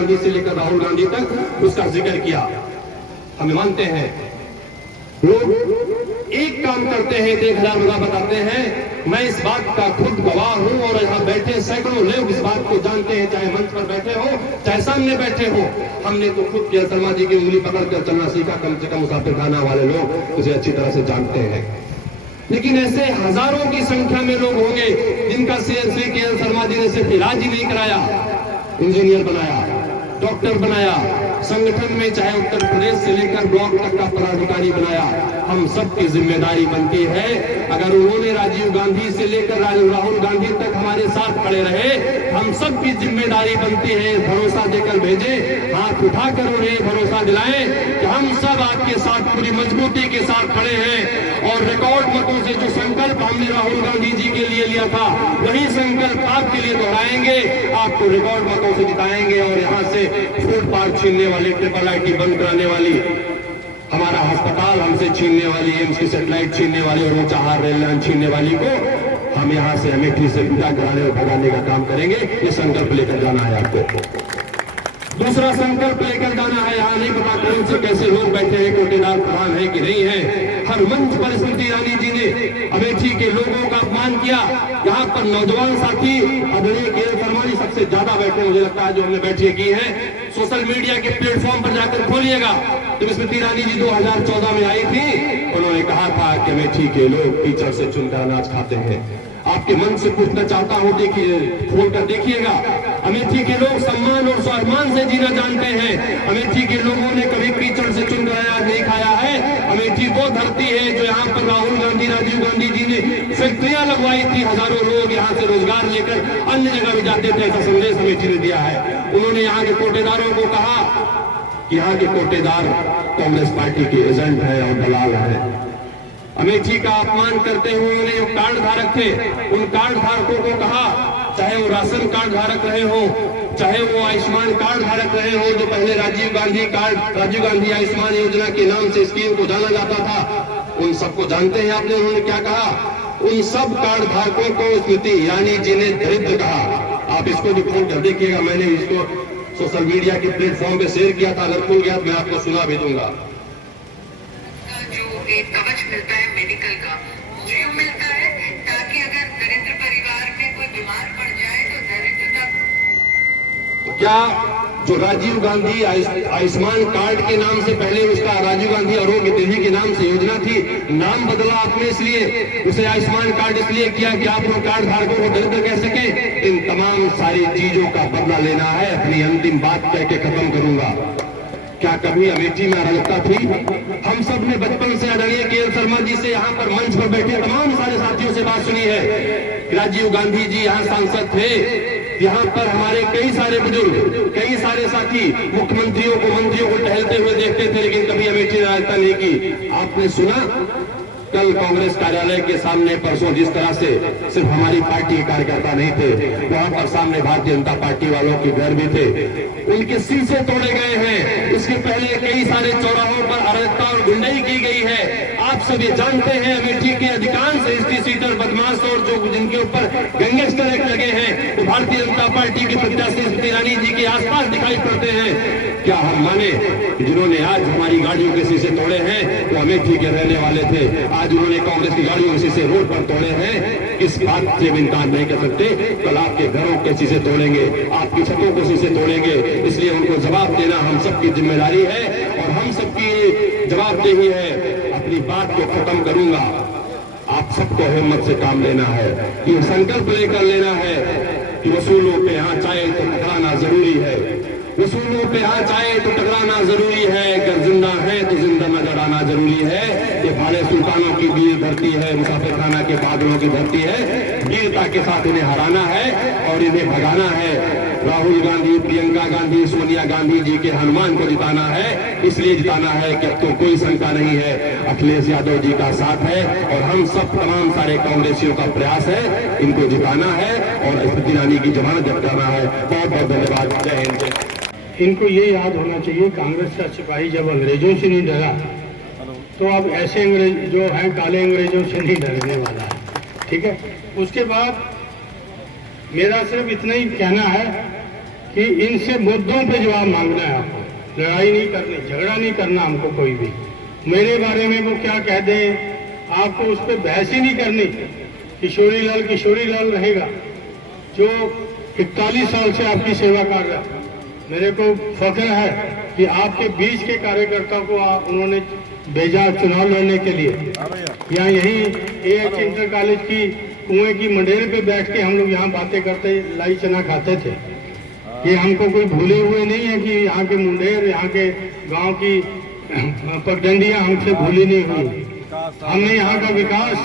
गांधी से लेकर राहुल गांधी तक उसका जिक्र किया। हम मानते हैं लोग एक काम करते हैं, 1000 वजह बताते हैं। मैं इस बात का खुद गवाह हूं और यहाँ बैठे सैकड़ों लोग इस बात को जानते हैं, चाहे मंच पर बैठे हो चाहे सामने बैठे हो। हमने तो खुद के शर्मा जी की उंगली पकड़कर चलना सीखा, कम से कम मुसाफिर खाना वाले लोग उसे अच्छी तरह से जानते हैं। लेकिन ऐसे हजारों की संख्या में लोग होंगे जिनका श्री के शर्मा जी ने सिर्फ इलाज ही नहीं कराया, इंजीनियर बनाया, डॉक्टर बनाया, संगठन में चाहे उत्तर प्रदेश से लेकर ब्लॉक तक का पदाधिकारी बनाया। हम सबकी जिम्मेदारी बनती है, अगर उन्होंने राजीव गांधी से लेकर राहुल गांधी तक हमारे साथ खड़े रहे, हम सबकी जिम्मेदारी बनती है भरोसा देकर भेजे, हाथ उठाकर उन्हें भरोसा दिलाएं कि हम सब आपके साथ पूरी मजबूती के साथ खड़े हैं। और रिकॉर्ड मतों से जो संकल्प हमने राहुल गांधी जी के लिए लिया था, वही संकल्प आपके लिए दोहराएंगे, आपको रिकॉर्ड मतों से जिताएंगे। और यहाँ से फूड पार्क छीनने वाली, ट्रिपल आईटी बंद कराने वाली, हमारा अस्पताल हमसे छीनने वाली, एम्स की सैटेलाइट छीनने वाली और ऊंचा हार रेल लाइन छीनने वाली को हम यहाँ से अमेठी से विदा कराने और भगाने का काम करेंगे। ये संकल्प लेकर जाना है आपको। दूसरा संकल्प लेकर जाना है, यहाँ नहीं पता कौन से कैसे लोग बैठे हैं, कोटेदार प्रधान है कि नहीं है। हर मंच पर स्मृति ईरानी जी ने अमेठी के लोगों का अपमान किया। यहाँ पर नौजवान साथी आदरणीय के शर्मा जी सबसे ज्यादा बैठे, मुझे लगता है जो हमने बैठक की है। सोशल मीडिया के प्लेटफॉर्म पर जाकर खोलिएगा। जब स्मृति ईरानी जी 2014 में आई थी, उन्होंने कहा था कि अमेठी के लोग टीचर से चुनकर अनाज खाते हैं। आपके मन से पूछना चाहता हूं, देखिए, खोलकर देखिएगा, अमेठी के लोग सम्मान और स्वाभिमान से जीना जानते हैं। अमेठी के लोगों ने कभी कीचड़ से चुनकर अनाज नहीं खाया है। अमेठी वो धरती है जो यहाँ पर राहुल गांधी, राजीव गांधी जी ने फैक्ट्रियां लगवाई थी, हजारों लोग यहाँ से रोजगार लेकर अन्य जगह भी जाते थे, ऐसा संदेश अमेठी ने दिया है। उन्होंने यहाँ के कोटेदारों को कहा कि यहाँ के कोटेदार कांग्रेस पार्टी के एजेंट है और दलाल है। अमेठी का अपमान करते हुए उन्हें जो कार्ड धारक थे, उन कार्ड धारकों को कहा, चाहे वो राशन कार्ड धारक रहे हो, चाहे वो आयुष्मान कार्ड धारक रहे हो, जो पहले राजीव गांधी आयुष्मान योजना के नाम से स्कीम को जाना जाता था, उन सबको जानते हैं आपने। उन्होंने क्या कहा, उन सब कार्ड धारकों को स्मृति ईरानी जी ने दरिद्र कहा। आप इसको भी खोल कर देखिएगा, मैंने इसको सोशल मीडिया के प्लेटफॉर्म पे शेयर किया था, अगर खुल गया तो मैं आपको सुना भी दूंगा। एक कवच मिलता है मेडिकल का, जो मिलता है ताकि अगर दरिद्र परिवार में कोई बीमार पड़ जाए तो दरिद्रता। तो क्या जो राजीव गांधी आयुष्मान कार्ड के नाम से, पहले उसका राजीव गांधी आरोग्य निधि के नाम से योजना थी, नाम बदला आपने इसलिए, उसे आयुष्मान कार्ड इसलिए किया कि आप लोग कार्ड धारकों को दरिद्र कह सके। इन तमाम सारी चीजों का बदला लेना है। अपनी अंतिम बात कह के खत्म करूंगा। क्या कभी अमेठी में अराजकता थी? हम सब ने बचपन से आदरणीय के शर्मा जी से, यहाँ पर मंच पर बैठे तमाम सारे साथियों से बात सुनी है। राजीव गांधी जी यहाँ सांसद थे, यहाँ पर हमारे कई सारे बुजुर्ग, कई सारे साथी मुख्यमंत्रियों को, मंत्रियों को टहलते हुए देखते थे, लेकिन कभी अमेठी ने अराजकता नहीं की। आपने सुना कल कांग्रेस कार्यालय के सामने परसों जिस तरह से सिर्फ हमारी पार्टी के कार्यकर्ता नहीं थे, वहां पर सामने भारतीय जनता पार्टी वालों के घर भी थे, उनके शीशे तोड़े गए हैं। इसके पहले कई सारे चौराहों पर अराजकता और गुंडाई की गई है। आप सब ये जानते हैं, अमेठी के अधिकांश एसटी सीटर बदमाश और जो जिनके ऊपर गैंगस्टर एक्ट लगे हैं, वो भारतीय जनता पार्टी के प्रत्याशी स्मृति ईरानी जी के आसपास दिखाई पड़ते हैं। क्या हम माने जिन्होंने आज हमारी गाड़ियों के शीशे तोड़े हैं वो अमेठी के रहने वाले थे? आज उन्होंने कांग्रेस की गाड़ियों के शीशे रोड पर तोड़े हैं। इस बात से इनकार नहीं कर सकते, कल आपके घरों के शीशे तोड़ेंगे, आपकी छतों को शीशे तोड़ेंगे। इसलिए उनको जवाब देना हम सबकी जिम्मेदारी है और हम सबकी जवाबदेही है। अपनी बात को खत्म करूंगा। आप सबको हिम्मत से काम लेना है, ये संकल्प लेकर लेना है कि वसूलों पे हाथ आए तो टकराना जरूरी है, वसूलों पे हाथ आए तो टकराना जरूरी है। अगर जिंदा है तो जिंदा नजर आना जरूरी है। ये भाले सुल्तानों की वीर धरती है, मुसाफिर खाना के बादलों की धरती है। वीरता के साथ इन्हें हराना है और इन्हें भगाना है। राहुल गांधी, प्रियंका गांधी, सोनिया गांधी जी के हनुमान को जिताना है। इसलिए जिताना है कि अब तो कोई शंका नहीं है, अखिलेश यादव जी का साथ है और हम सब तमाम सारे कांग्रेसियों का प्रयास है, इनको जिताना है और स्मृति ईरानी की जमानत जब्त करना है। बहुत बहुत धन्यवाद। जय हिंद। इनको ये याद होना चाहिए, कांग्रेस का सिपाही जब अंग्रेजों से नहीं डरा तो अब ऐसे अंग्रेज जो हैं काले अंग्रेजों से नहीं डरने वाला है। ठीक है, उसके बाद मेरा सिर्फ इतना ही कहना है कि इनसे मुद्दों पे जवाब मांगना है आपको, लड़ाई नहीं करनी, झगड़ा नहीं करना हमको कोई भी। मेरे बारे में वो क्या कह दे, आपको उस पर बहस ही नहीं करनी। किशोरी लाल रहेगा जो 41 साल से आपकी सेवा कर रहा है। मेरे को फख्र है कि आपके बीच के कार्यकर्ताओं को उन्होंने भेजा चुनाव लड़ने के लिए। या यही AH इंटर कॉलेज की कुएं की मंडेर पे बैठ के हम लोग यहाँ बातें करते लाई चना खाते थे। ये हमको कोई भूले हुए नहीं है कि यहाँ के मुंडेर, यहाँ के गांव की पगडंडियां हमसे भूली नहीं हुई। हमने यहाँ का विकास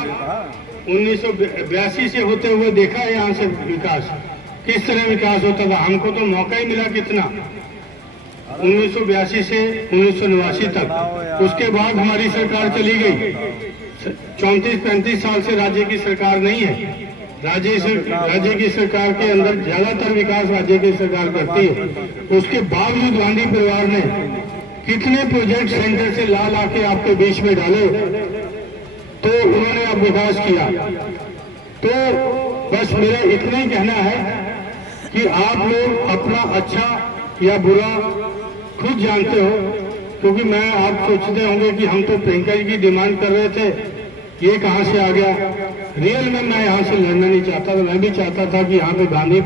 1982 से होते हुए देखा है। यहाँ से विकास किस तरह विकास होता था, हमको तो मौका ही मिला कितना 1982 से 1989 तक। उसके बाद हमारी सरकार चली गई। 34-35 साल से राज्य की सरकार नहीं है। राज्य की सरकार के अंदर ज्यादातर विकास राज्य की सरकार करती है। उसके बावजूद गांधी परिवार ने कितने प्रोजेक्ट सेंटर से ला के आपके बीच में डाले, तो उन्होंने अब विकास किया। तो बस मेरा इतना ही कहना है कि आप लोग अपना अच्छा या बुरा खुद जानते हो, क्योंकि मैं आप सोचते होंगे कि हम तो प्रियंका जी की डिमांड कर रहे थे, ये कहां से आ गया। रियल में मैं यहाँ से लड़ना नहीं चाहता था। मैं भी चाहता था कि यहाँ पे गांधी